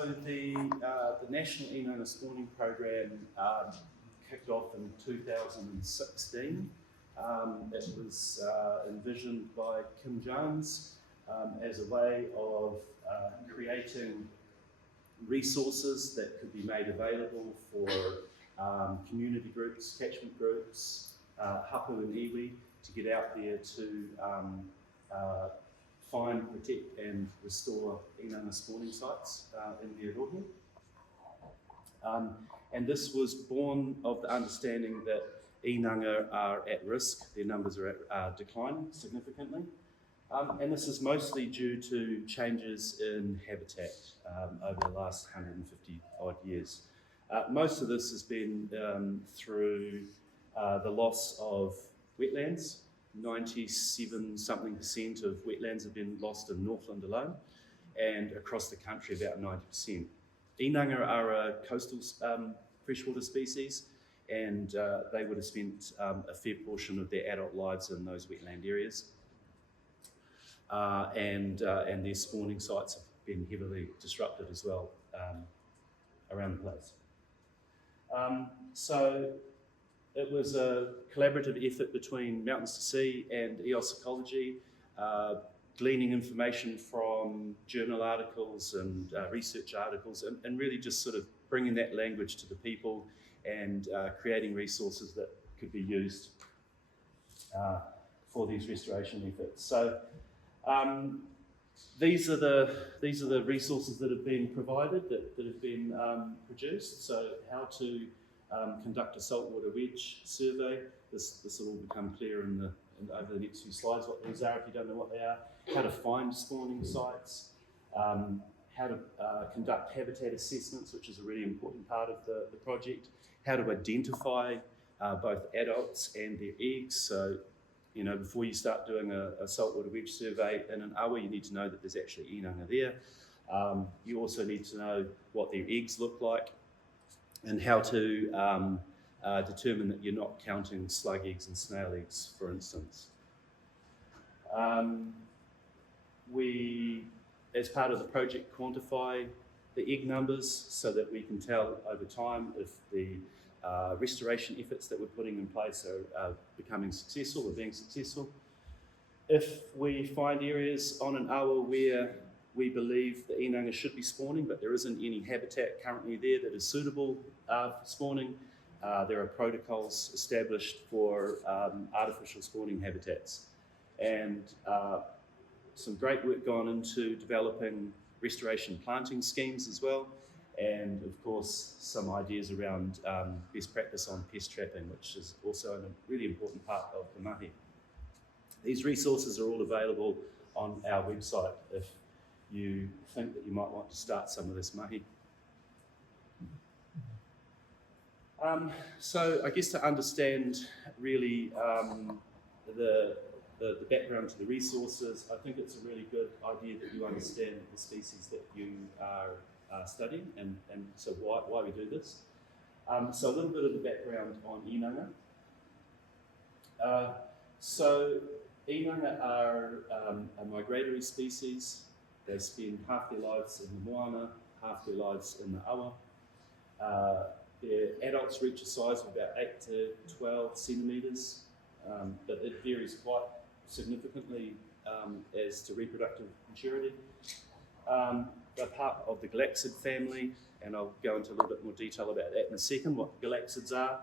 So the National Īnanga Spawning Programme kicked off in 2016. It was envisioned by Kim Jones as a way of creating resources that could be made available for community groups, catchment groups, hapu and iwi, to get out there to find, protect and restore Īnanga spawning sites in their rohe. And this was born of the understanding that Īnanga are at risk, their numbers are declining significantly. And this is mostly due to changes in habitat over the last 150 odd years. Most of this has been through the loss of wetlands. 97% of wetlands have been lost in Northland alone, and across the country about 90%. Īnanga are a coastal freshwater species, and they would have spent a fair portion of their adult lives in those wetland areas. And their spawning sites have been heavily disrupted as well around the place. So it was a collaborative effort between Mountains to Sea and EOS Ecology, gleaning information from journal articles and research articles, and really just sort of bringing that language to the people and creating resources that could be used for these restoration efforts. So these are the resources that have been provided, that have been produced. So how to conduct a saltwater wedge survey. This will all become clear over the next few slides what these are if you don't know what they are. How to find spawning sites, how to conduct habitat assessments, which is a really important part of the project. How to identify both adults and their eggs. So, you know, before you start doing a saltwater wedge survey in an awa, you need to know that there's actually Īnanga there. You also need to know what their eggs look like, and how to determine that you're not counting slug eggs and snail eggs, for instance. We, as part of the project, quantify the egg numbers so that we can tell over time if the restoration efforts that we're putting in place are becoming successful or being successful. If we find areas on an awa where we believe the Īnanga should be spawning, but there isn't any habitat currently there that is suitable for spawning, there are protocols established for artificial spawning habitats. And some great work gone into developing restoration planting schemes as well. And of course, some ideas around best practice on pest trapping, which is also a really important part of the mahi. These resources are all available on our website if you think that you might want to start some of this mahi. So I guess to understand really the background to the resources, I think it's a really good idea that you understand the species that you are studying and so why we do this. So a little bit of the background on Īnanga. So Īnanga are a migratory species. They spend half their lives in the moana, half their lives in the awa. Their adults reach a size of about 8 to 12 centimetres, but it varies quite significantly as to reproductive maturity. They're part of the galaxiid family, and I'll go into a little bit more detail about that in a second, what galaxiids are.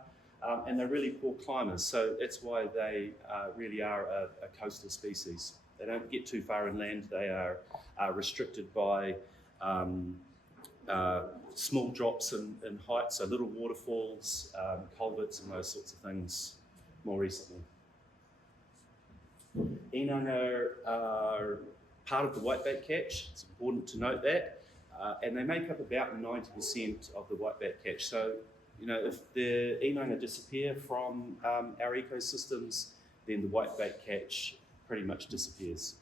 And they're really poor climbers, so that's why they really are a coastal species. They don't get too far inland. They are restricted by small drops in height, so little waterfalls, culverts and those sorts of things more recently. Īnanga are part of the whitebait catch. It's important to note that. And they make up about 90% of the whitebait catch. So, you know, if the Īnanga disappear from our ecosystems, then the whitebait catch pretty much disappears.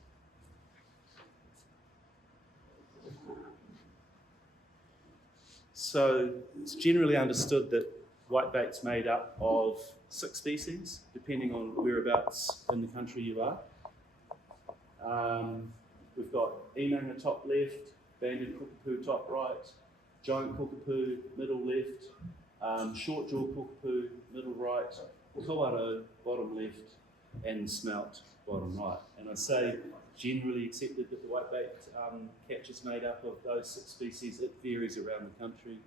So it's generally understood that whitebait's made up of 6 species, depending on whereabouts in the country you are. We've got Īnanga top left, banded kupu top right, giant cockapoo, middle left, short jaw cockapoo, middle right, kawaro, bottom left, and smelt, bottom right. And I say generally accepted that the whitebait catch is made up of those 6 species. It varies around the country.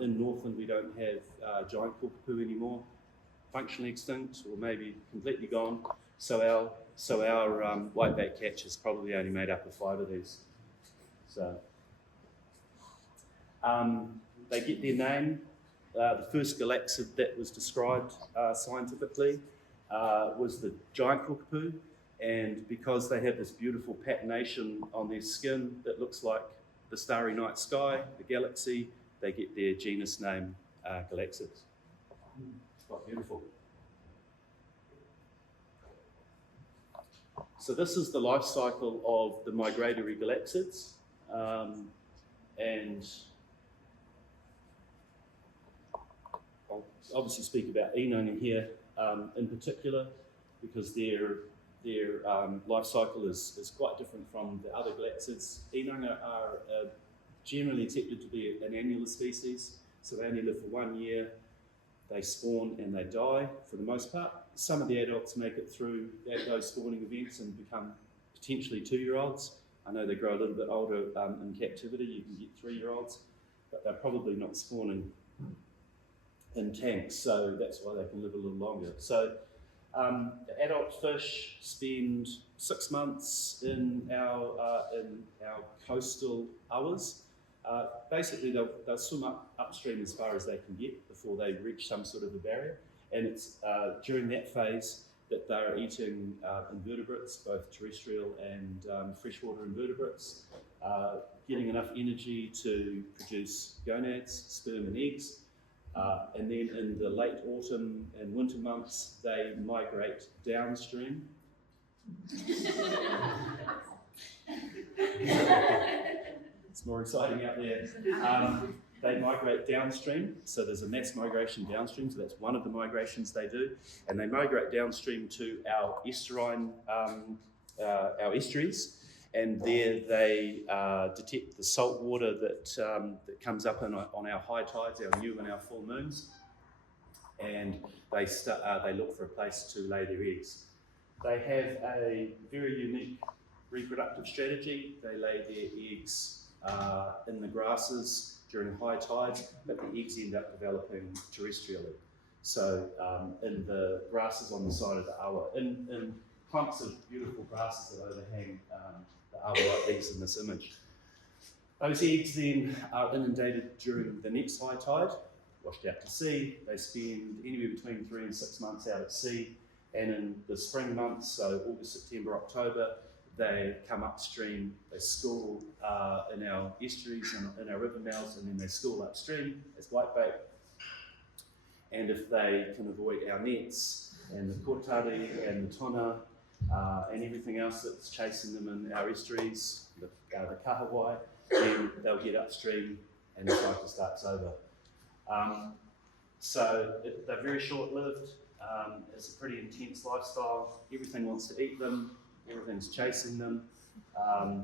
In Northland we don't have giant cockapoo anymore, functionally extinct or maybe completely gone. So our whitebait catch is probably only made up of 5 of these. So they get their name. The first galaxiid that was described scientifically was the giant cockapoo, and because they have this beautiful patination on their skin that looks like the starry night sky, the galaxy, they get their genus name, galaxiid. It's quite beautiful. So this is the life cycle of the migratory galaxiids, and I'll obviously speak about Īnanga here in particular, because their life cycle is quite different from the other galaxiids. Īnanga are generally accepted to be an annular species, so they only live for 1 year. They spawn and they die for the most part. Some of the adults make it through those spawning events and become potentially 2-year-olds. I know they grow a little bit older in captivity. You can get 3-year-olds, but they're probably not spawning in tanks, so that's why they can live a little longer. So the adult fish spend 6 months in our coastal awas. Basically, they'll swim upstream as far as they can get before they reach some sort of a barrier, and it's during that phase that they're eating invertebrates, both terrestrial and freshwater invertebrates, getting enough energy to produce gonads, sperm and eggs, and then in the late autumn and winter months they migrate downstream. It's more exciting out there. They migrate downstream, so there's a mass migration downstream, so that's one of the migrations they do, and they migrate downstream to our estuarine, our estuaries, and there they detect the salt water that comes up on our high tides, our new and our full moons, and they look for a place to lay their eggs. They have a very unique reproductive strategy. They lay their eggs in the grasses during high tides, but the eggs end up developing terrestrially. So in the grasses on the side of the awa, in clumps of beautiful grasses that overhang the awa like these in this image. Those eggs then are inundated during the next high tide, washed out to sea. They spend anywhere between 3 and 6 months out at sea, and in the spring months, so August, September, October, they come upstream, they school in our estuaries and in our river mouths, and then they school upstream as whitebait. And if they can avoid our nets and the kotari and the tona and everything else that's chasing them in our estuaries, the kahawai, then they'll get upstream and the cycle starts over. So they're very short-lived. It's a pretty intense lifestyle. Everything wants to eat them. Everything's chasing them,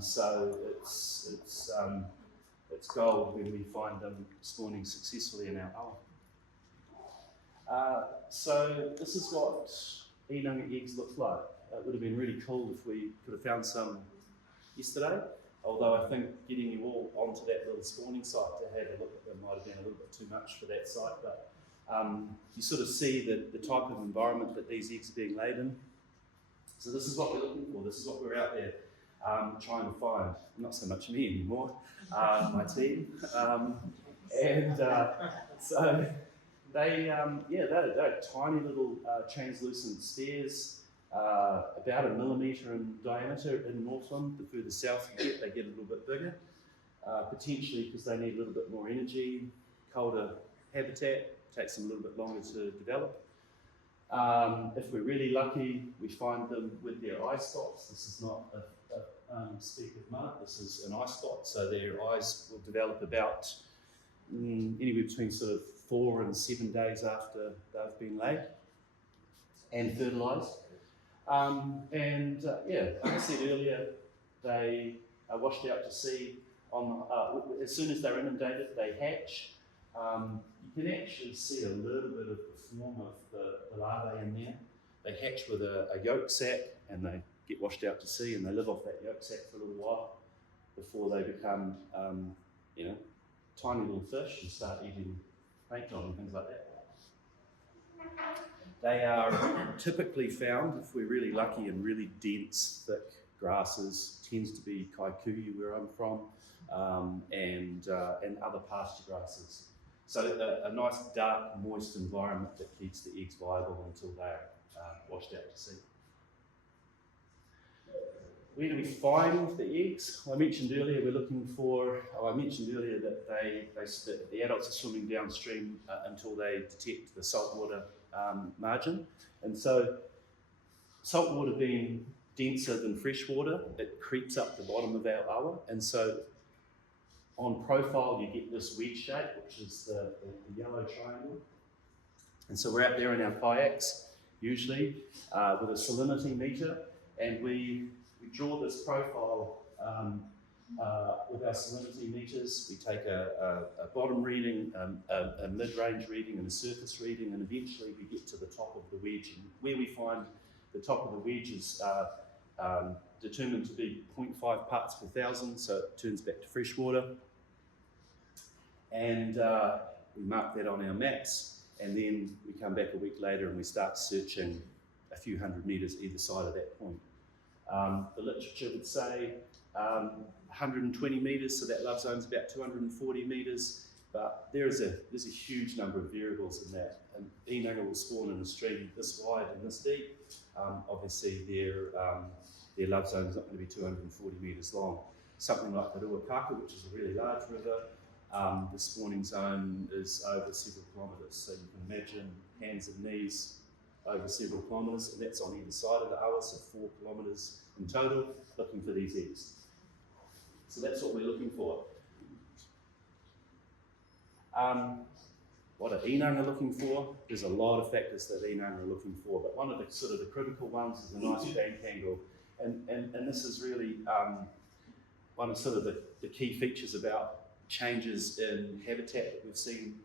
so it's gold when we find them spawning successfully in our awa. So this is what Īnanga eggs look like. It would have been really cool if we could have found some yesterday, although I think getting you all onto that little spawning site to have a look at them might have been a little bit too much for that site, but you sort of see the type of environment that these eggs are being laid in. So this is what we're looking for, this is what we're out there trying to find. Not so much me anymore, my team. So they're tiny little translucent spheres, about 1 millimetre in diameter in Northland. The further south you get, they get a little bit bigger, potentially because they need a little bit more energy, colder habitat, takes them a little bit longer to develop. If we're really lucky, we find them with their eye spots. This is not a speck of mud, this is an eye spot, so their eyes will develop about anywhere between sort of 4 and 7 days after they've been laid and fertilised. Like I said earlier, they are washed out to sea as soon as they're inundated, they hatch. You can actually see a little bit of the form of the larvae in there. They hatch with a yolk sac and they get washed out to sea and they live off that yolk sac for a little while before they become, tiny little fish and start eating plankton and things like that. They are typically found, if we're really lucky, in really dense, thick grasses. Tends to be Kikuyu where I'm from, and other pasture grasses. So a nice dark, moist environment that keeps the eggs viable until they're washed out to sea. Where do we find the eggs? I mentioned earlier that the adults are swimming downstream until they detect the saltwater margin. And so saltwater being denser than freshwater, it creeps up the bottom of our awa. And so on profile, you get this wedge shape, which is the yellow triangle. And so we're out there in our kayaks, usually with a salinity meter, and we draw this profile with our salinity meters. We take a bottom reading, a mid-range reading, and a surface reading, and eventually we get to the top of the wedge. And where we find the top of the wedge is determined to be 0.5 parts per thousand, so it turns back to freshwater. And we mark that on our maps, and then we come back a week later and we start searching a few hundred metres either side of that point. The literature would say 120 metres, so that love zone is about 240 metres, but there's a huge number of variables in that. And Īnanga will spawn in a stream this wide and this deep. Obviously, their love zone is not going to be 240 metres long. Something like the Patuharakeke, which is a really large river, the spawning zone is over several kilometres. So you can imagine hands and knees over several kilometres, and that's on either side of the awa, so 4 kilometres in total, looking for these eggs. So that's what we're looking for. What are Īnanga looking for? There's a lot of factors that Īnanga are looking for, but one of the sort of the critical ones is a nice bank angle, and this is really one of sort of the key features about changes in habitat that we've seen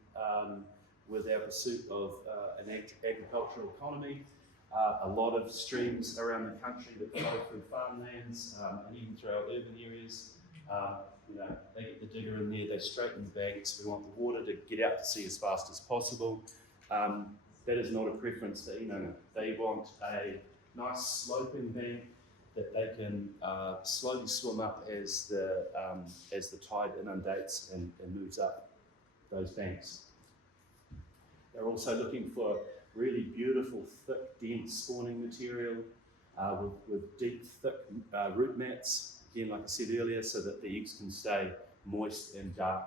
with our pursuit of an agricultural economy. A lot of streams around the country that flow through farmlands and even through our urban areas. They get the digger in there, they straighten the banks. We want the water to get out to sea as fast as possible. That is not a preference for Īnanga. They want a nice sloping bank that they can slowly swim up as the tide inundates and moves up those banks. They're also looking for really beautiful, thick, dense spawning material with deep, thick root mats. Again, like I said earlier, so that the eggs can stay moist and dark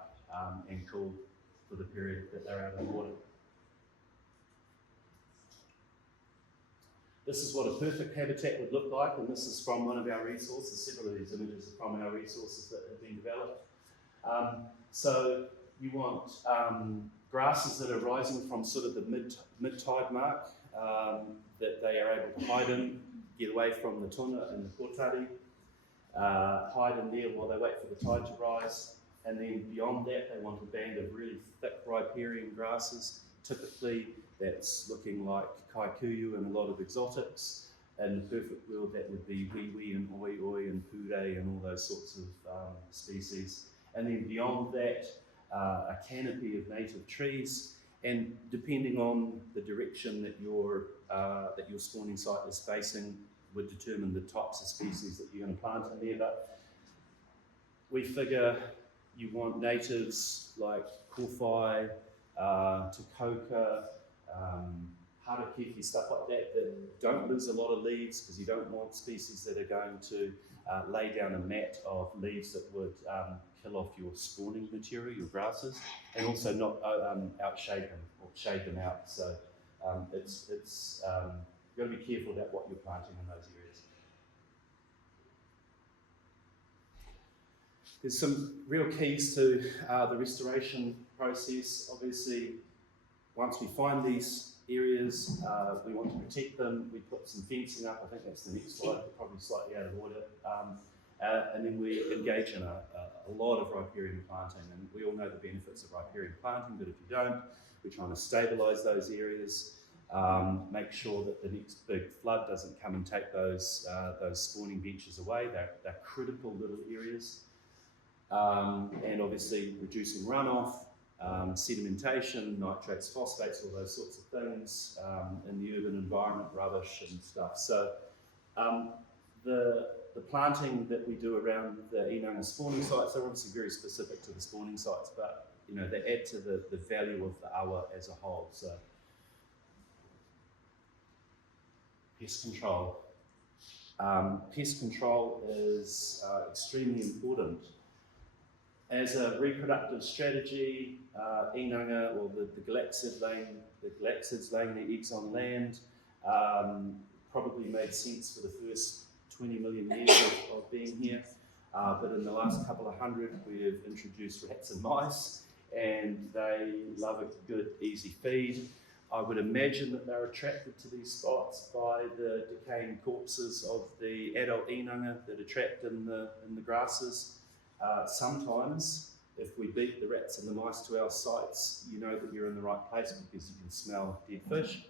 and cool for the period that they're out of the water. This is what a perfect habitat would look like, and this is from one of our resources. Several of these images are from our resources that have been developed. So you want grasses that are rising from sort of the mid-tide mark, that they are able to hide in, get away from the tuna and the kōtari, hide in there while they wait for the tide to rise, and then beyond that they want a band of really thick riparian grasses. Typically that's looking like Kikuyu and a lot of exotics. In the perfect world that would be wiwi and oi and pure and all those sorts of species. And then beyond that, a canopy of native trees, and depending on the direction that your spawning site is facing would determine the types of species that you're going to plant in there. But we figure you want natives like kōwhai, Takoka, Harakeke, stuff like that don't lose a lot of leaves, because you don't want species that are going to lay down a mat of leaves that would kill off your spawning material, your grasses, and also not outshade them or shade them out. So you've got to be careful about what you're planting in those areas. There's some real keys to the restoration process. Obviously, once we find these areas, we want to protect them. We put some fencing up. I think that's the next slide, probably slightly out of order. And then we engage in a lot of riparian planting, and we all know the benefits of riparian planting, but if you don't, we're trying to stabilise those areas, make sure that the next big flood doesn't come and take those spawning benches away. They're critical little areas. And obviously reducing runoff, sedimentation, nitrates, phosphates, all those sorts of things in the urban environment, rubbish and stuff. So the planting that we do around the Īnanga spawning sites are obviously very specific to the spawning sites, but you know, they add to the value of the awa as a whole. So pest control. Pest control is extremely important. As a reproductive strategy, Īnanga, or the galaxiids laying their eggs on land, probably made sense for the first 20 million years of being here. But in the last couple of hundred, we have introduced rats and mice, and they love a good, easy feed. I would imagine that they're attracted to these spots by the decaying corpses of the adult Īnanga that are trapped in the grasses. Sometimes, if we beat the rats and the mice to our sites, you know that you're in the right place because you can smell dead fish.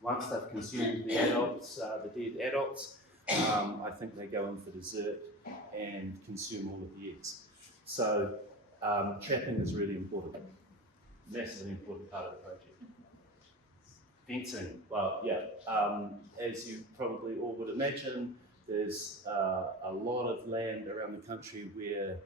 Once they've consumed the adults, the dead adults, I think they go in for dessert and consume all of the eggs. So trapping is really important, massively important part of the project. Fencing, well, yeah, as you probably all would imagine, there's a lot of land around the country where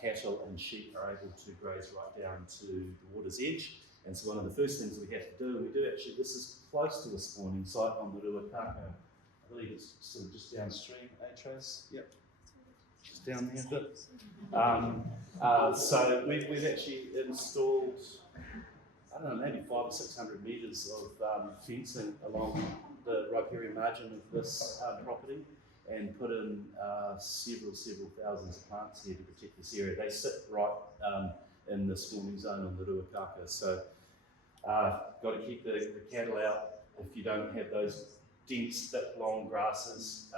cattle and sheep are able to graze right down to the water's edge. And so one of the first things we have to do, and we do actually, this is close to a spawning site on the Ruakaka. I believe it's sort of just downstream, Trace? Yep, just down there a bit. So we've actually installed, I don't know, maybe 500 or 600 metres of fencing along the riparian margin of this property, and put in several thousands of plants here to protect this area. They sit right in the spawning zone on the Ruakaka, so got to keep the cattle out. If you don't have those dense, thick, long grasses,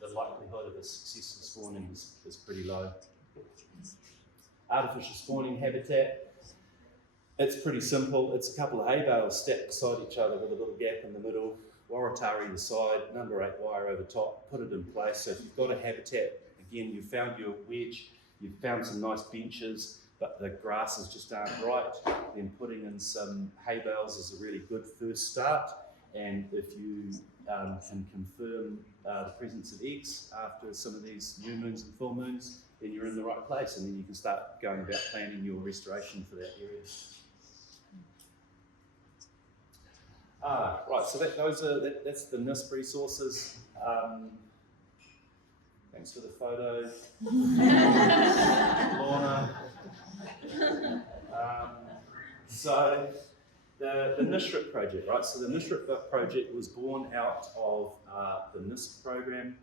the likelihood of a successful spawning is pretty low. Artificial spawning habitat. It's pretty simple. It's a couple of hay bales stacked beside each other with a little gap in the middle, waratari either side, number 8 wire over top, put it in place. So if you've got a habitat, again, you've found your wedge, you've found some nice benches, but the grasses just aren't right, then putting in some hay bales is a really good first start. And if you can confirm the presence of eggs after some of these new moons and full moons, then you're in the right place, and then you can start going about planning your restoration for that area. Right, so that's the NİSP resources. Thanks for the photo, Lorna. So the NİSHRP project, right? So the NİSHRP project was born out of the NİSP program.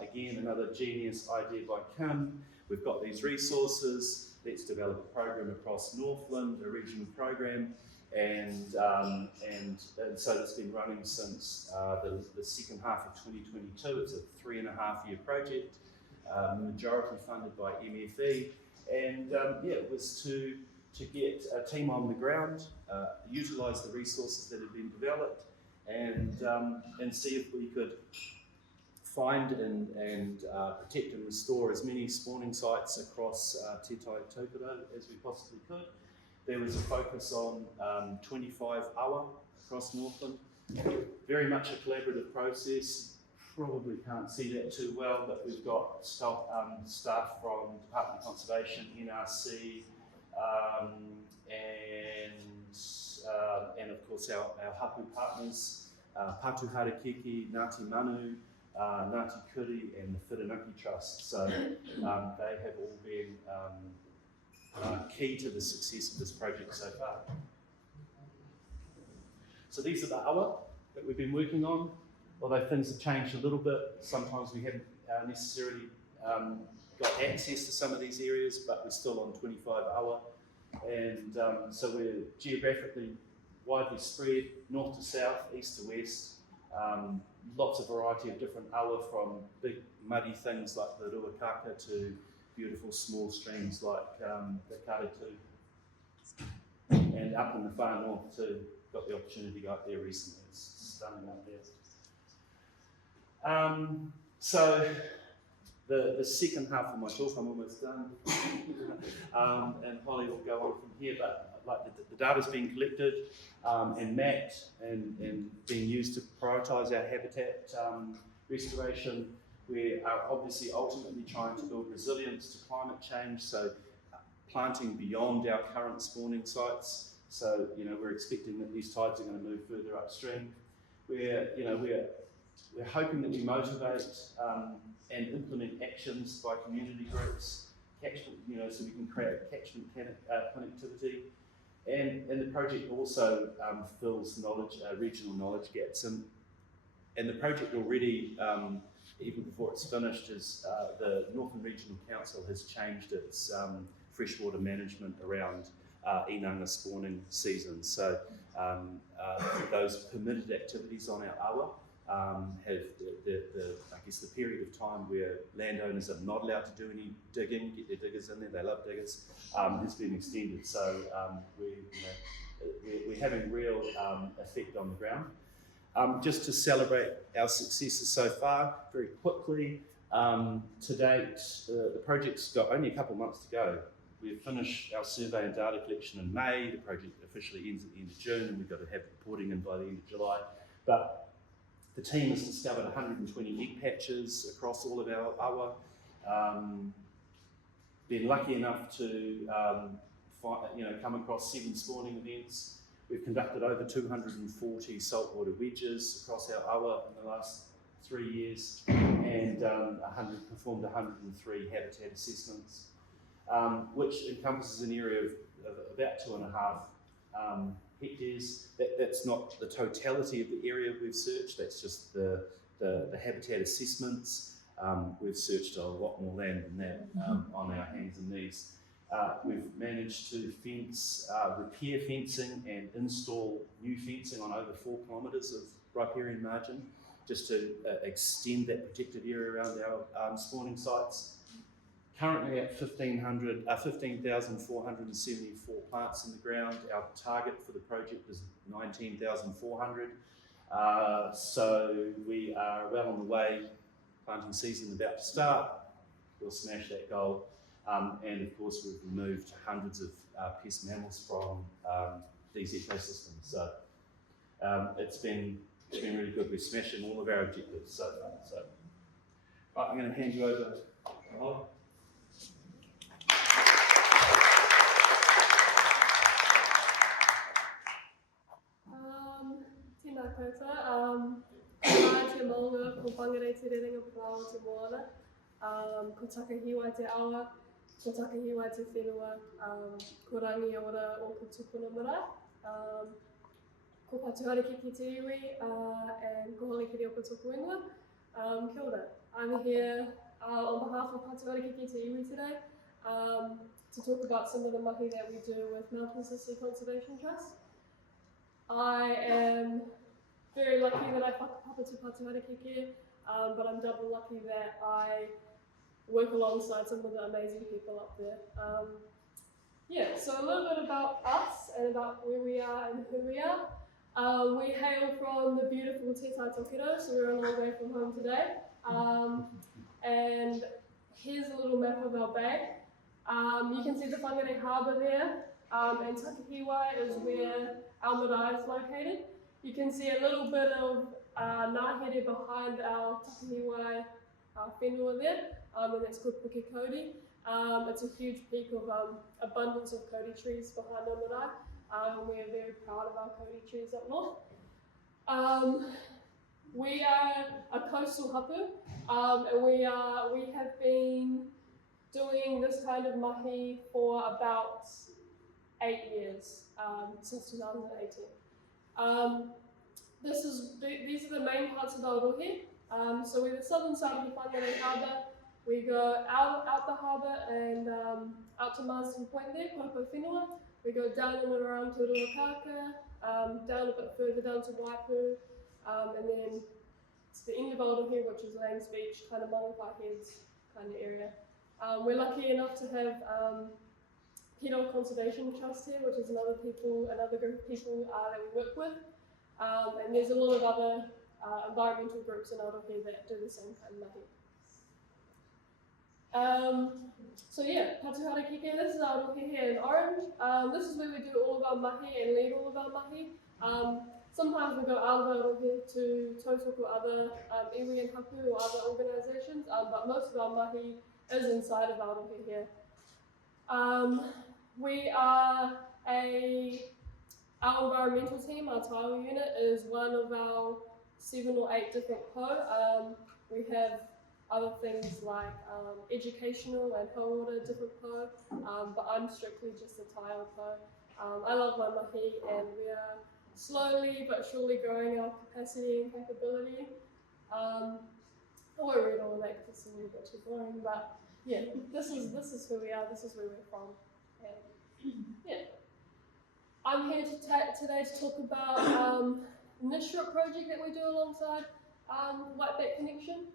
Again, another genius idea by Kim. We've got these resources. Let's develop a program across Northland, a regional program. And so it's been running since the second half of 2022. It's a 3.5-year project, majority funded by MFE, and yeah, it was to get a team on the ground, utilise the resources that had been developed, and see if we could find and protect and restore as many spawning sites across Te Tai Tōpiro as we possibly could. There was a focus on 25 awa across Northland. Very much a collaborative process. Probably can't see that too well, but we've got staff from Department of Conservation, NRC, and of course our hapu partners, Patuharakeke, Ngāti Manu, Ngāti Kuri, and the Whirinaki Trust. So they have all been key to the success of this project so far. So these are the awa that we've been working on. Although things have changed a little bit, sometimes we haven't necessarily got access to some of these areas, but we're still on 25 awa. And so we're geographically widely spread, north to south, east to west. lots of variety of different awa, from big muddy things like the ruakaka to beautiful small streams like the Karetu. And up in the far north too, got the opportunity to go up there recently. It's stunning up there. So the second half of my talk, I'm almost done, and Holly will go on from here, but like the data's been collected and mapped and being used to prioritise our habitat restoration. We are obviously ultimately trying to build resilience to climate change, so planting beyond our current spawning sites. So, we're expecting that these tides are going to move further upstream. We're hoping that we motivate and implement actions by community groups, catchment, so we can create catchment connectivity. And the project also fills regional knowledge gaps. And the project already, even before it's finished, is the Northland Regional Council has changed its freshwater management around Īnanga spawning seasons. So those permitted activities on our awa have the period of time where landowners are not allowed to do any digging, get their diggers in there, they love diggers, has been extended. So we're having real effect on the ground. Just to celebrate our successes so far, very quickly, to date, the project's got only a couple of months to go. We've finished our survey and data collection in May. The project officially ends at the end of June, and we've got to have reporting in by the end of July. But the team has discovered 120 egg patches across all of our awa. Been lucky enough to come across 7 spawning events. We've conducted over 240 saltwater wedges across our awa in the last 3 years, and performed 103 habitat assessments, which encompasses an area of about 2.5 hectares. That's not the totality of the area we've searched, that's just the habitat assessments. We've searched a lot more land than that on our hands and knees. We've managed to fence, repair fencing and install new fencing on over 4 kilometres of riparian margin, just to extend that protected area around our spawning sites. Currently at 15,474 plants in the ground. Our target for the project is 19,400. So we are well on the way. Planting season about to start. We'll smash that goal. And of course, we've removed hundreds of pest mammals from these ecosystems. So it's been really good. We're smashing all of our objectives so far. So right, I'm going to hand you over to Holly. Tēnā koutou. Nā te maunga ko whangarei te rerenga pāo te moana. Ko takahiwa te awa, ko takahiwa te whenua, ko rangi ora o ko tupuna mara. Ko Patuharakeke te iwi, and ko Hollie Kereopa tōku ingoa. Kia ora. I'm here on behalf of Patuharakeke te iwi today to talk about some of the mahi that we do with Mountain Sea Conservation Trust. I am very lucky that I whakapapa to Patuharakeke, but I'm double lucky that I work alongside some of the amazing people up there. So a little bit about us and about where we are and who we are. We hail from the beautiful Te Tai Tokerau, so we're a long way from home today. And here's a little map of our bay. You can see the Whangarei Harbour there, and Takahiwa is where our marae is located. You can see a little bit of Ngāhere behind our Takahiwa whenua there, and that's called Puke. It's a huge peak of abundance of kauri trees behind our marae, and we are very proud of our kauri trees up north. We are a coastal hapu, and we have been doing this kind of mahi for about 8 years, since 2018. These are the main parts of Aotearoa. So we're the southern side of the Whangarei Harbour. We go out the harbour and out to Marsden Point there, Kōrapa Whenua. We go down and around to Ruakaka, down a bit further down to Waipu, and then to the end of Aotearoa, which is Lanes Beach, kind of Manukau Heads kind of area. We're lucky enough to have Keynote Conservation Trust here, which is another group of people that we work with. And there's a lot of other environmental groups in Aotearoa that do the same kind of mahi. So yeah, Patuharakeke, this is Aotearoa here in orange. This is where we do all of our mahi and lead all of our mahi. Sometimes we go out of Aotearoa to Tautoko other iwi and hapu or other organisations, but most of our mahi is inside of Aotearoa here. We are our environmental team, our tile unit, is one of our 7 or 8 different po. We have other things like educational and po order, different po, but I'm strictly just a tile po. I love my mahi, and we are slowly but surely growing our capacity and capability. I won't read all of that because it's a little bit too boring, but yeah, this is who we are, this is where we're from. And yeah. I'm here today to talk about NİSHRP project that we do alongside Whiteback Connection.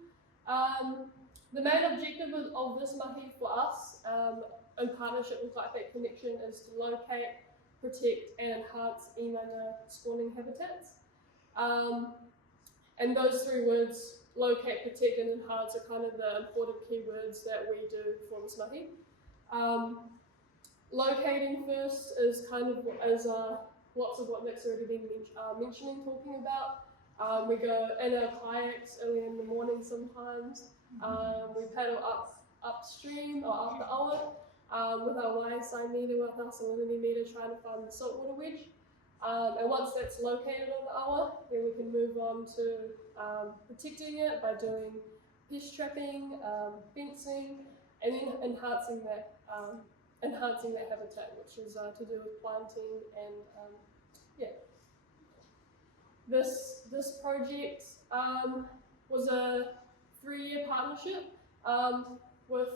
The main objective of this mahi for us, in partnership with Whiteback Connection, is to locate, protect and enhance Īnanga spawning habitats. And those 3 words, locate, protect and enhance, are kind of the important keywords that we do for this mahi. Locating first is kind of lots of what Nick's already been mentioning, talking about. We go in our kayaks early in the morning sometimes. We paddle upstream or up the awa with our YSI meter, with our salinity meter, trying to find the saltwater wedge. And once that's located on the awa, then we can move on to protecting it by doing pest trapping, fencing, and then enhancing that habitat, which is to do with planting and yeah. This project was a 3-year partnership with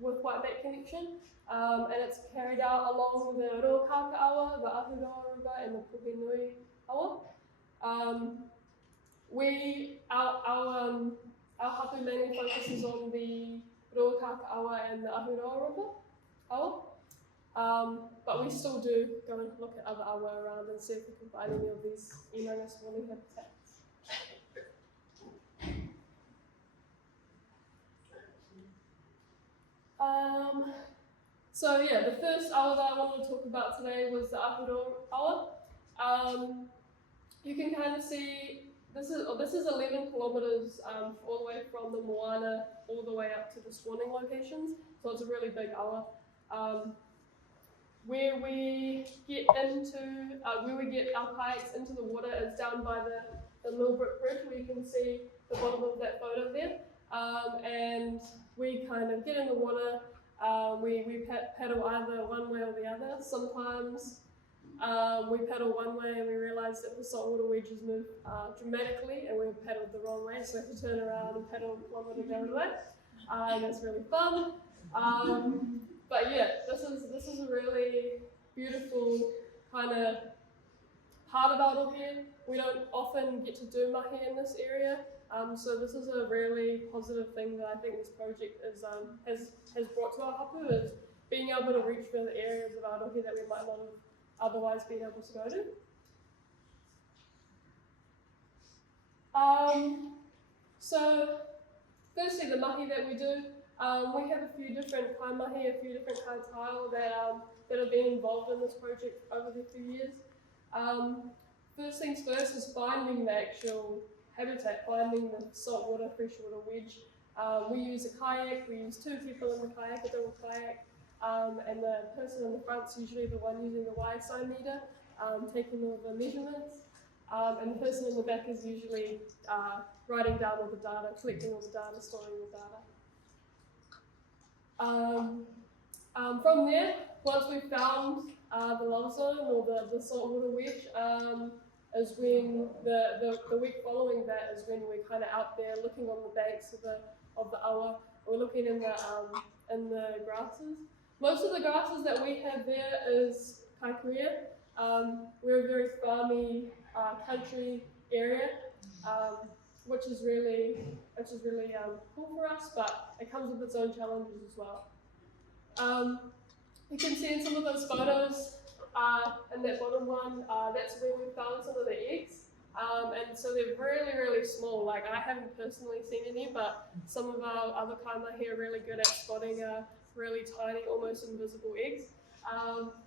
Whiteback Connection, and it's carried out along the Ruakaka awa, the Ahuroa River, and the Puhenui awa. Our hapu mainly focuses on the Ruakaka awa and the Ahuroa River awa. But we still do go and look at other awa around and see if we can find any of these Īnanga spawning habitats. So yeah, the first awa that I wanted to talk about today was the Ahuroa awa. You can kind of see this is 11 kilometres all the way from the Moana all the way up to the spawning locations. So it's a really big awa. Where we get our kayaks into the water is down by the Millbrook Bridge, where you can see the bottom of that photo there. And we kind of get in the water, we paddle either one way or the other. Sometimes we paddle one way and we realise that the saltwater wedges move dramatically and we've paddled the wrong way, so we have to turn around and paddle a kilometre the other way. And it's really fun. But yeah, this is a really beautiful kind of part of Aotearoa. We don't often get to do mahi in this area, so this is a really positive thing that I think this project has brought to our hapu, is being able to reach further areas of Aotearoa that we might not have otherwise been able to go to. So firstly, the mahi that we do. We have a few different kai mahi, a few different kai tile that have been involved in this project over the few years. First things first is finding the actual habitat, finding the saltwater, freshwater wedge. We use a kayak, we use 2 people in the kayak, a double kayak, and the person in the front is usually the one using the YSI meter, taking all the measurements, and the person in the back is usually writing down all the data, collecting all the data, storing the data. From there, once we've found the love zone or the saltwater wedge, is when the week following that is when we're kind of out there looking on the banks of the awa. We're looking in the grasses. Most of the grasses that we have there is kaikuia. We're a very farmy country area. which is really cool for us, but it comes with its own challenges as well. You can see in some of those photos, in that bottom one, that's where we found some of the eggs. And so they're really, really small. Like, I haven't personally seen any, but some of our other kaimai here are really good at spotting really tiny, almost invisible eggs.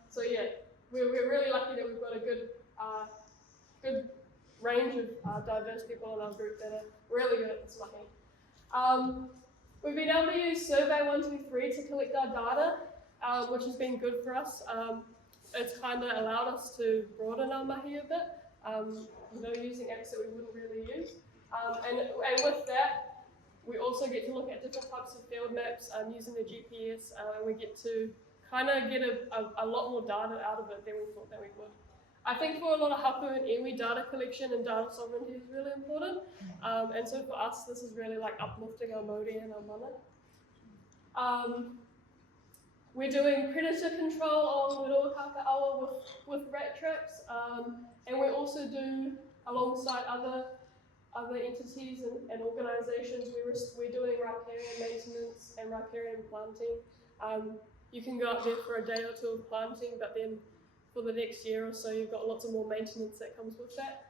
So yeah, we're really lucky that we've got a good range of diverse people in our group that are really good at this mahi. We've been able to use Survey 123 to collect our data, which has been good for us. It's kind of allowed us to broaden our mahi a bit. Using apps that we wouldn't really use. And with that, we also get to look at different types of field maps using the GPS, and we get to kind of get a lot more data out of it than we thought that we would. I think for a lot of hapu and iwi, data collection and data sovereignty is really important. And so for us, this is really like uplifting our mauri and our mana. We're doing predator control on Kereopa with rat traps, and we also do, alongside other entities and organisations, we're doing riparian maintenance and riparian planting. You can go up there for a day or two of planting, but then for the next year or so, you've got lots of more maintenance that comes with that.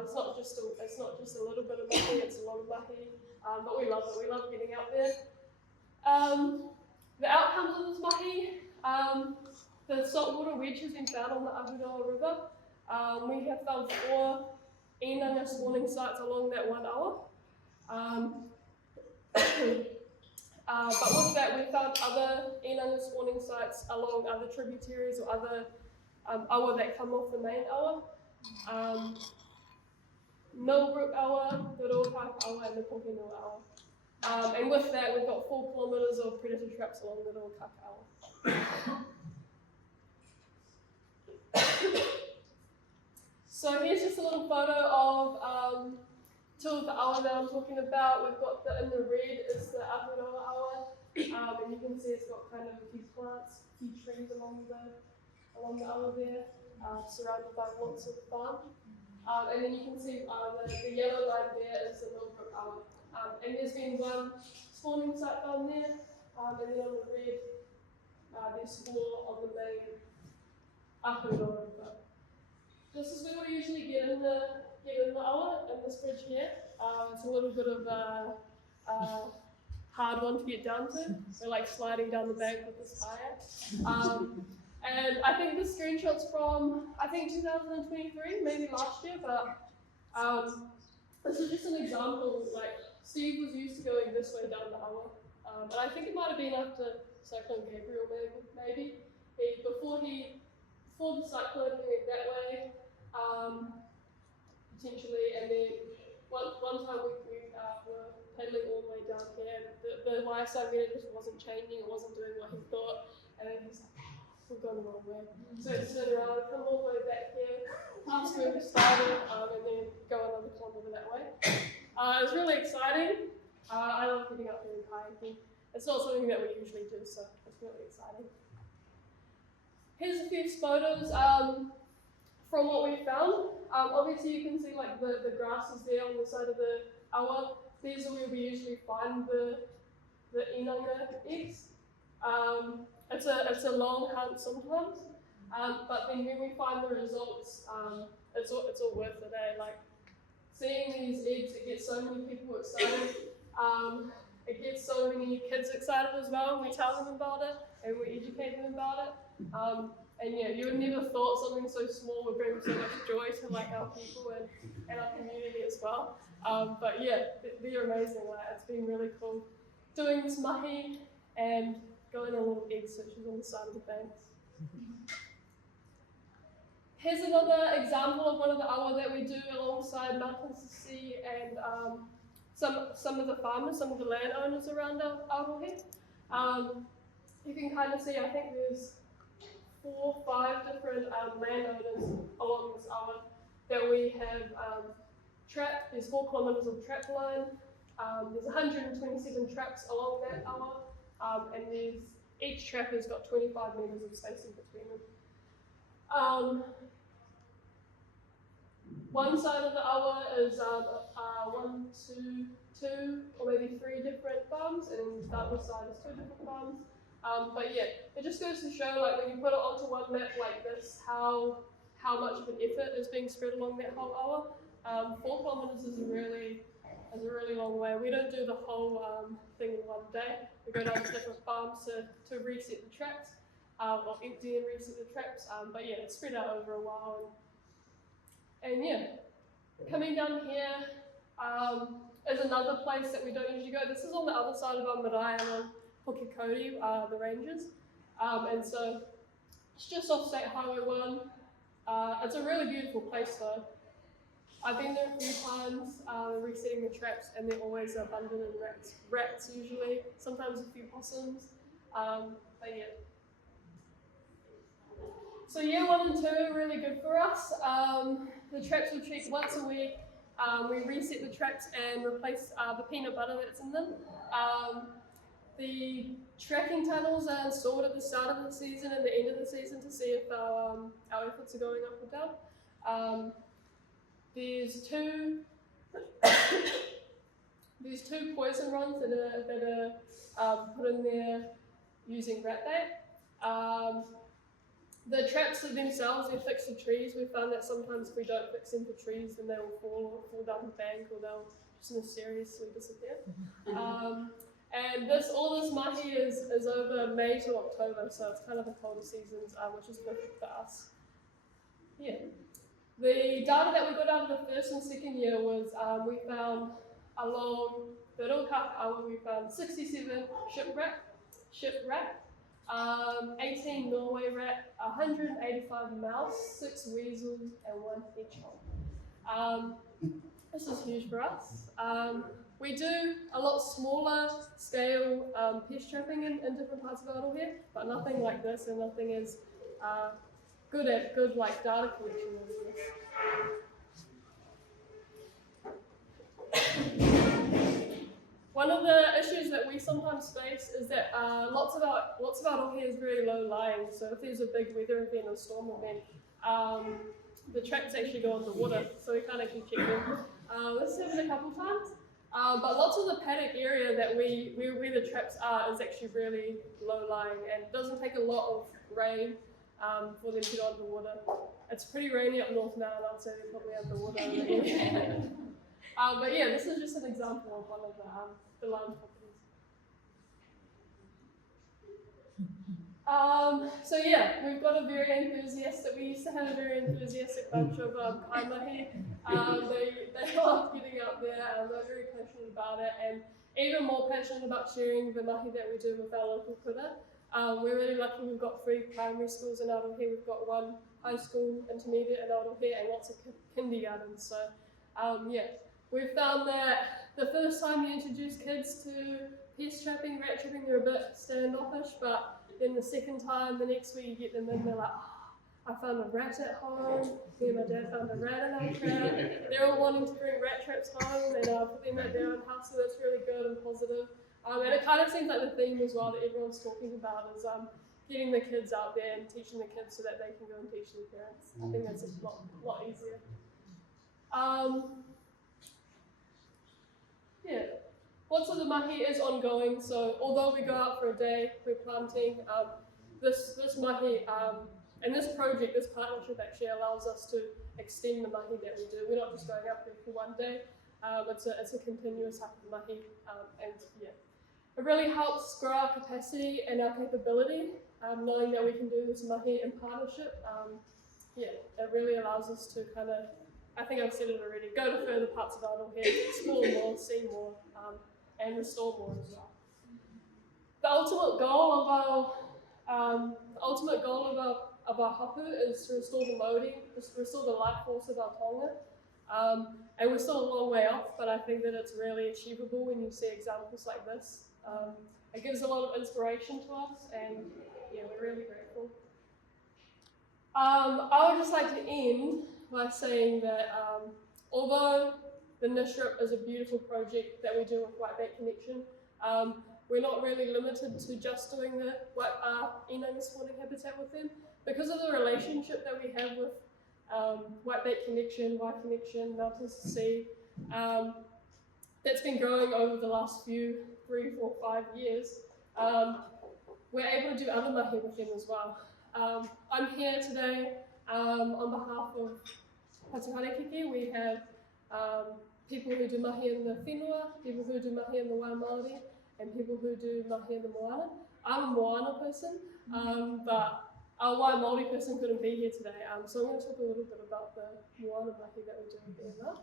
It's not just a little bit of mahi; it's a lot of mahi, but we love it. We love getting out there. The outcomes of this mahi, the saltwater wedge has been found on the Ahuroa River. We have found 4 Īnanga spawning sites along that 1 hour. But with that, we found other Īnanga spawning sites along other tributaries or other awa that come off the main awa. Millbrook awa, the Roapaka awa, and the Pokenua awa. And with that, we've got 4 kilometres of predator traps along the Roapaka awa. So here's just a little photo of 2 of the awa that I'm talking about. We've got in the red is the Ahuroa awa, and you can see it's got kind of a few plants, a few trees along the awa there, surrounded by lots of farm. And then you can see the yellow line there is the Millbrook awa. And there's been 1 spawning site down there, and then on the red, there's 4 on the main Ahuroa River. This is where we usually get in the awa, in this bridge here. It's a little bit of a hard one to get down to. We're like sliding down the bank with this kayak. And I think this screenshot's from, 2023, maybe last year, but this is just an example. Like, Steve was used to going this way down the awa. And I think it might have been after Cyclone Gabriel, maybe. Before the cyclone, he went that way. Potentially, and then one time we were paddling all the way down here, and the YSI meter just wasn't changing, it wasn't doing what he thought, and then he's like, we've gone the wrong way. So he turned around, come all the way back here, past where we started, and then go another kilometre that way. It was really exciting. I love getting up there and kayaking. It's not something that we usually do, so it's really exciting. Here's a few photos from what we found. Obviously you can see like the grasses there on the side of the awa. These are where we usually find the Īnanga eggs. It's a long hunt sometimes, but then when we find the results, it's all worth it. Like, seeing these eggs, it gets so many people excited. It gets so many kids excited as well, and we tell them about it, and we educate them about it. And yeah, you would never thought something so small would bring so much joy to like our people and our community as well. But yeah, they're amazing. Like, it's been really cool doing this mahi and going on little egg searches on the side of the banks. Here's another example of one of the awa that we do alongside Mountains to Sea and some of the farmers, some of the landowners around our rohe. You can kind of see, I think there's 4 or 5 different landowners along this awa that we have trapped. There's 4 kilometres of trap line. There's 127 traps along that awa, and each trap has got 25 metres of spacing between them. One side of the awa is 1, 2, 2 or maybe 3 different farms, and the other side is 2 different farms. But yeah, it just goes to show, like, when you put it onto one map like this, how much of an effort is being spread along that whole awa. 4 kilometres is a really long way. We don't do the whole thing in one day. We go down to different farms to reset the traps, or empty and reset the traps. But yeah, it's spread out over a while. And yeah, coming down here is another place that we don't usually go. This is on the other side of our marae on Pukekoti, the ranges. And so it's just off State Highway 1. It's a really beautiful place though. I've been there a few times resetting the traps, and they're always abundant in rats usually, sometimes a few possums. But yeah. So year 1 and 2 are really good for us. The traps we check once a week. We reset the traps and replace the peanut butter that's in them. The tracking tunnels are installed at the start of the season and the end of the season to see if our efforts are going up or down. There's two poison runs that are put in there using rat bait. The traps themselves, they're fixed to trees. We found that sometimes if we don't fix them to trees, then they will fall down the bank, or they'll just mysteriously disappear. And all this mahi is over May to October, so it's kind of the colder seasons, which is perfect for us. Yeah. The data that we got out of the first and second year was we found along the Rokaka, we found 67 shipwreck, 18 Norway rat, 185 mouse, 6 weasels, and 1 hedgehog. This is huge for us. We do a lot smaller scale pest trapping in different parts of Arohe here, but nothing like this, and nothing is good like data collection as this. One of the issues that we sometimes face is that lots of Arohe is very low lying. So if there's a big weather event or storm event, the traps actually go underwater, so we can't actually check them. This has happened a couple times. But lots of the paddock area that where the traps are is actually really low lying, and it doesn't take a lot of rain for them to go underwater. It's pretty rainy up north now, and I'd say they're probably underwater. But yeah, this is just an example of one of the land properties. So yeah, we've got a very enthusiastic, we used to have a very enthusiastic bunch of kaimahi. They love getting up there, and they're very passionate about it, and even more passionate about sharing the mahi that we do with our local kura. We're really lucky we've got 3 primary schools in Arohe, we've got 1 high school, intermediate in Arohe, and lots of kindergartens. So yeah, we've found that the first time you introduce kids to pest trapping, rat trapping, they're a bit standoffish, but then the second time, the next week you get them in, they're like, oh, I found a rat at home, me and my dad found a rat in our trap. They're all wanting to bring rat traps home and put them at their own house, so that's really good and positive. And it kind of seems like the theme as well that everyone's talking about is getting the kids out there and teaching the kids so that they can go and teach their parents. I think that's a lot easier. Yeah. Lots of the mahi is ongoing, so although we go out for a day, we're planting, this mahi, and this project, this partnership actually allows us to extend the mahi that we do. We're not just going out there for one day, it's a continuous type of mahi, and yeah. It really helps grow our capacity and our capability, knowing that we can do this mahi in partnership. Yeah, it really allows us to kind of, I think I've said it already, go to further parts of Arohe, explore more, see more, and restore more as well. The ultimate goal of our hapu is to restore the modi, restore the life force of our tonga. And we're still a long way off, but I think that it's really achievable when you see examples like this. It gives a lot of inspiration to us, and yeah, we're really grateful. I would just like to end by saying that although the NİSHRP is a beautiful project that we do with Whiteback Connection, we're not really limited to just doing the Īnanga spawning habitat with them. Because of the relationship that we have whitebait connection, Y connection, mountains to sea. That's been growing over the last 3, 4, 5 years. We're able to do other mahi with them as well. I'm here today on behalf of Patuharakeke. We have people who do mahi in the whenua, people who do mahi in the Waimaori, and people who do mahi in the moana. I'm a moana person, but our Waimaori person couldn't be here today, so I'm going to talk a little bit about the moana mahi that we do with them.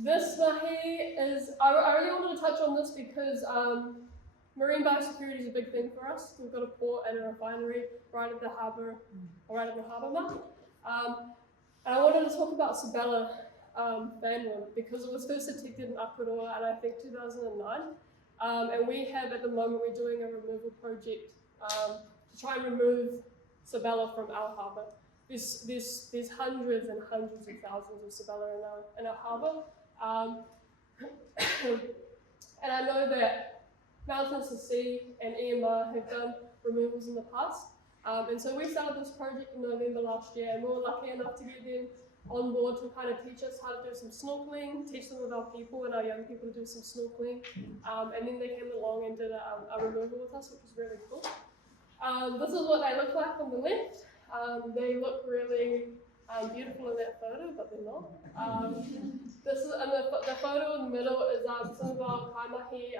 This mahi is, I really wanted to touch on this because marine biosecurity is a big thing for us. We've got a port and a refinery right at the harbour mouth. And I wanted to talk about Sabella bandworm because it was first detected in Akaroa in I think 2009. And we have at the moment, we're doing a removal project to try and remove Sabella from our harbour. There's hundreds and hundreds of thousands of Sabella in our harbour. And I know that Mountains to Sea and EMR have done removals in the past. And so we started this project in November last year, and we were lucky enough to get them on board to kind of teach us how to do some snorkeling, teach some of our people and our young people to do some snorkeling. And then they came along and did a removal with us, which was really cool. This is what they look like on the left. They look really beautiful in that photo, but they're not. This is, and the photo in the middle is some of our kaimahi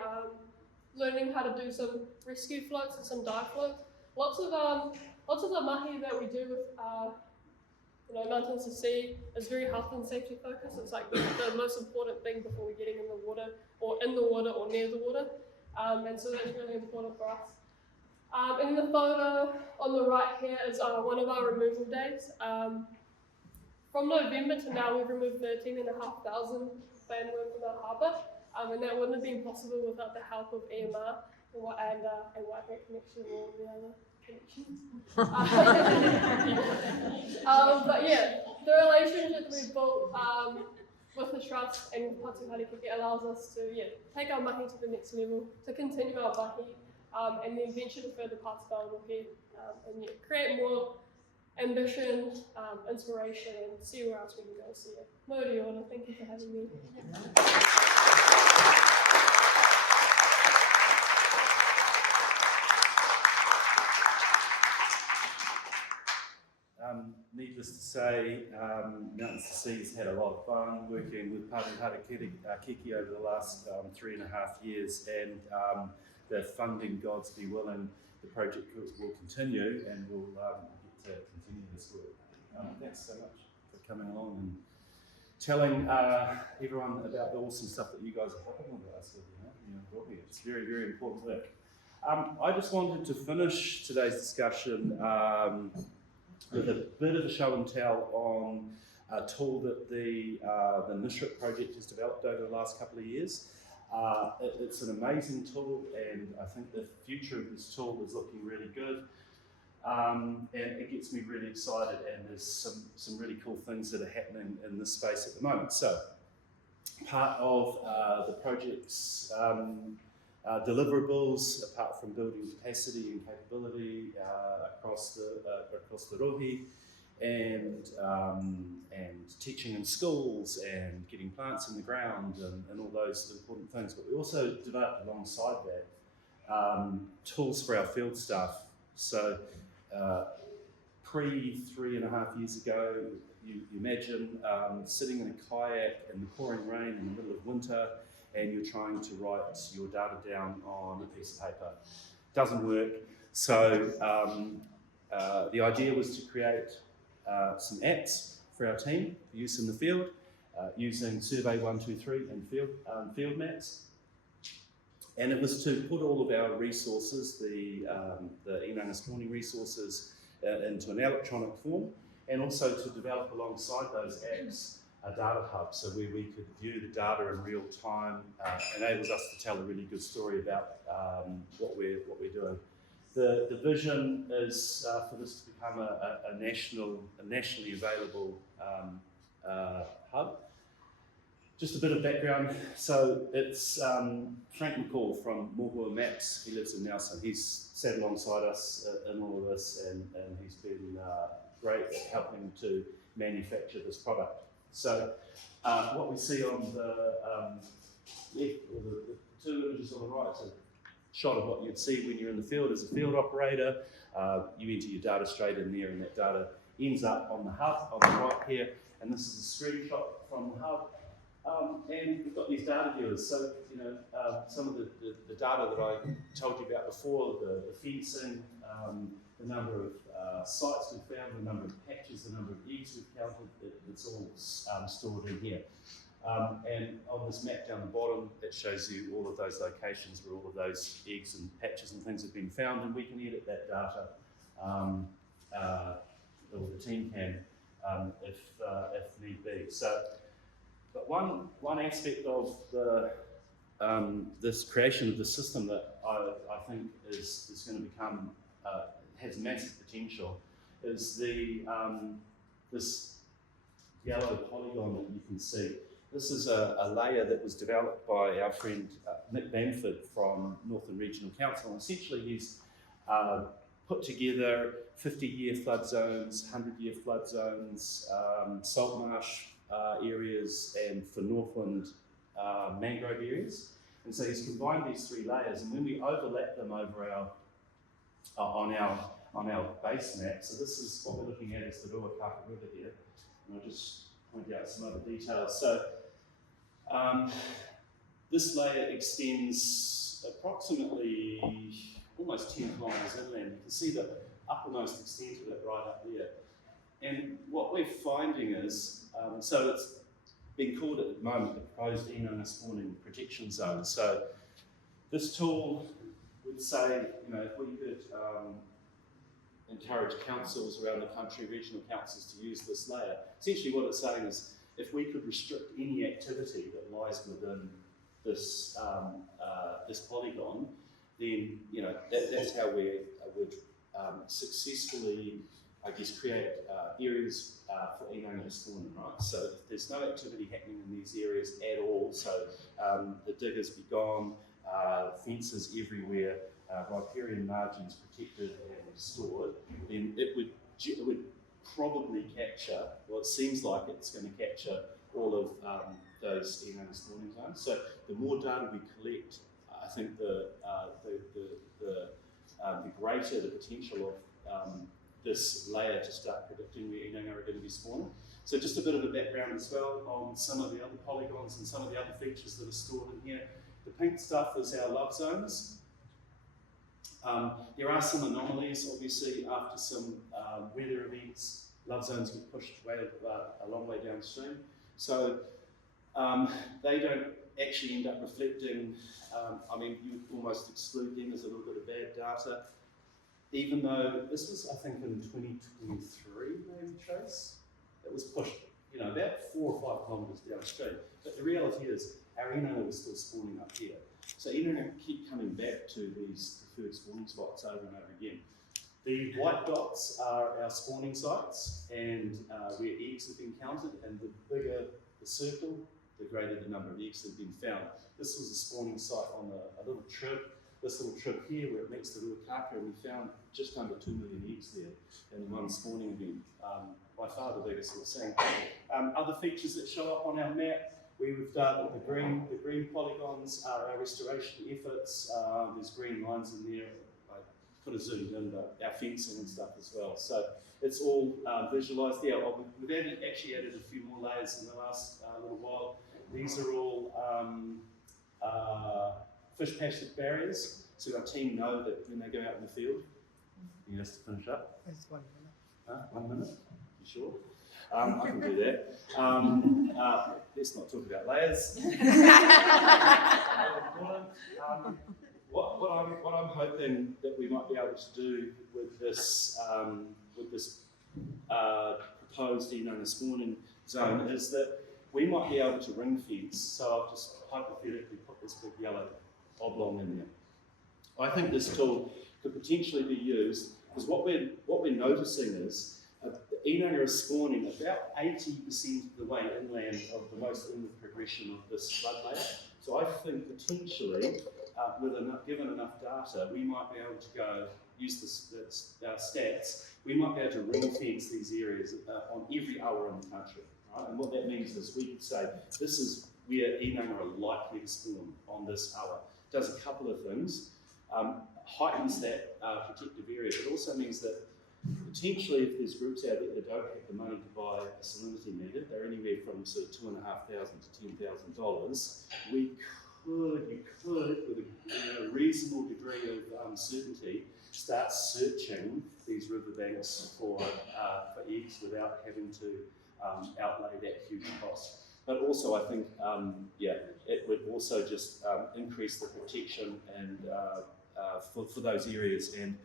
learning how to do some rescue floats and some dive floats. Lots of the mahi that we do with Mountains to Sea is very health and safety focused. It's like the most important thing before we're getting in the water or near the water. And so that's really important for us. And the photo on the right here is one of our removal days. From November to now, we've removed 13,500 bandworm from our harbour, and that wouldn't have been possible without the help of EMR and whitebait connection and all the other connections. But yeah, the relationship we've built with the trust and with Patuharakeke allows us to take our mahi to the next level, to continue our mahi, and then venture to further parts of our rohe, and create more ambition, inspiration, and see where else we can go. So Moriona, thank you for having me. Needless to say, Mountains to Sea has had a lot of fun working with Patuharakeke over the last 3.5 years, and the funding, gods be willing, the project will continue, and we'll get to continue this work. Thanks so much for coming along and telling everyone about the awesome stuff that you guys are helping with us with. It's very, very important work. I just wanted to finish today's discussion with a bit of a show and tell on a tool that the NİSHRP project has developed over the last couple of years. It's an amazing tool, and I think the future of this tool is looking really good. And it gets me really excited, and there's some really cool things that are happening in this space at the moment. So, part of the project's deliverables, apart from building capacity and capability across the rohe, and teaching in schools, and getting plants in the ground, and all those important things. But we also developed alongside that tools for our field staff. So pre 3.5 years ago, you imagine sitting in a kayak in the pouring rain in the middle of winter, and you're trying to write your data down on a piece of paper. Doesn't work. So the idea was to create some apps for our team for use in the field, using Survey 123 and field maps. And it was to put all of our resources, the Īnanga Spawning resources, into an electronic form, and also to develop alongside those apps a data hub, so where we could view the data in real time, enables us to tell a really good story about what we're doing. The vision is for this to become a nationally available hub. Just a bit of background. So it's Frank McCall from Mohua Maps. He lives in Nelson. He's sat alongside us in all of this, and he's been great at helping to manufacture this product. So what we see on the left, or the two images on the right, is a shot of what you'd see when you're in the field as a field operator. You enter your data straight in there, and that data ends up on the hub on the right here. And this is a screenshot from the hub. And we've got these data viewers. So, you know, some of the data that I told you about before, the fencing, the number of sites we've found, the number of patches, the number of eggs we've counted, it's all stored in here. And on this map down the bottom, it shows you all of those locations where all of those eggs and patches and things have been found, and we can edit that data, or the team can, if need be. So, but one aspect of the this creation of the system that I think is going to become has massive potential is the this yellow polygon that you can see. This is a layer that was developed by our friend Nick Bamford from Northland Regional Council. And essentially, he's put together 50-year flood zones, 100-year flood zones, salt marsh areas, and for Northland mangrove areas. And so he's combined these three layers, and when we overlap them over our on our base map, so this is what we're looking at is the Ruakaka River here, and I'll just point out some other details. So this layer extends approximately almost 10 kilometres inland. You can see the uppermost extent of it right up there. And what we're finding is, so it's been called at the moment the proposed Īnanga Spawning Protection Zone. So this tool would say, you know, if we could encourage councils around the country, regional councils, to use this layer, essentially what it's saying is if we could restrict any activity that lies within this this polygon, then, you know, that's how we would successfully, I guess, create areas for Īnanga spawning, right? So if there's no activity happening in these areas at all, so the diggers be gone, fences everywhere, riparian margins protected and stored, then it would probably capture, well, it seems like it's going to capture all of those Īnanga spawning zones. So the more data we collect, I think the greater the potential of this layer to start predicting where Īnanga are going to be spawning. So just a bit of a background as well on some of the other polygons and some of the other features that are stored in here. The pink stuff is our love zones. There are some anomalies, obviously, after some weather events. Love zones get pushed a long way downstream. So they don't actually end up reflecting, I mean, you almost exclude them as a little bit of bad data, even though this was, I think, in 2023, maybe, Trace, it was pushed, you know, about 4 or 5 kilometres downstream. But the reality is, our Īnanga was still spawning up here. So Īnanga keep coming back to these preferred spawning spots over and over again. The white dots are our spawning sites and where eggs have been counted, and the bigger the circle, the greater the number of eggs that have been found. This was a spawning site on a little trip, this little trip here where it meets the Ruakaka, and we found just under 2 million eggs there in one spawning event. By far the biggest we've seen. Other features that show up on our map, we've done the green polygons are our restoration efforts. There's green lines in there. I could have zoomed in, but our fencing and stuff as well. So it's all visualised there. We've actually added a few more layers in the last little while. These are all fish passage barriers, so our team know that when they go out in the field. You need us to finish up? Just 1 minute. 1 minute? You sure? I can do that. Let's not talk about layers. What I'm hoping that we might be able to do with this proposed Īnanga spawning zone is that we might be able to ring fence. So I've just hypothetically put this big yellow oblong in there. I think this tool could potentially be used because what we're noticing is Īnanga is spawning about 80% of the way inland of the most inward progression of this flood layer. So I think potentially, given enough data, we might be able to go use the stats. We might be able to ring fence these areas on every awa in the country. Right? And what that means is we could say this is where Īnanga are likely to spawn on this awa. It does a couple of things. Heightens that protective area, but also means that potentially if there's groups out there that don't have the money to buy a salinity meter, they're anywhere from sort of $2,500 to $10,000, you could, with a reasonable degree of certainty, start searching these riverbanks for eggs without having to outlay that huge cost. But also I think, it would also just increase the protection and for those areas, and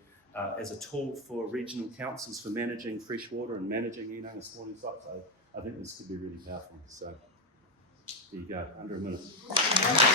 as a tool for regional councils for managing freshwater and managing Īnanga spawning sites, I think this could be really powerful. So there you go, under a minute.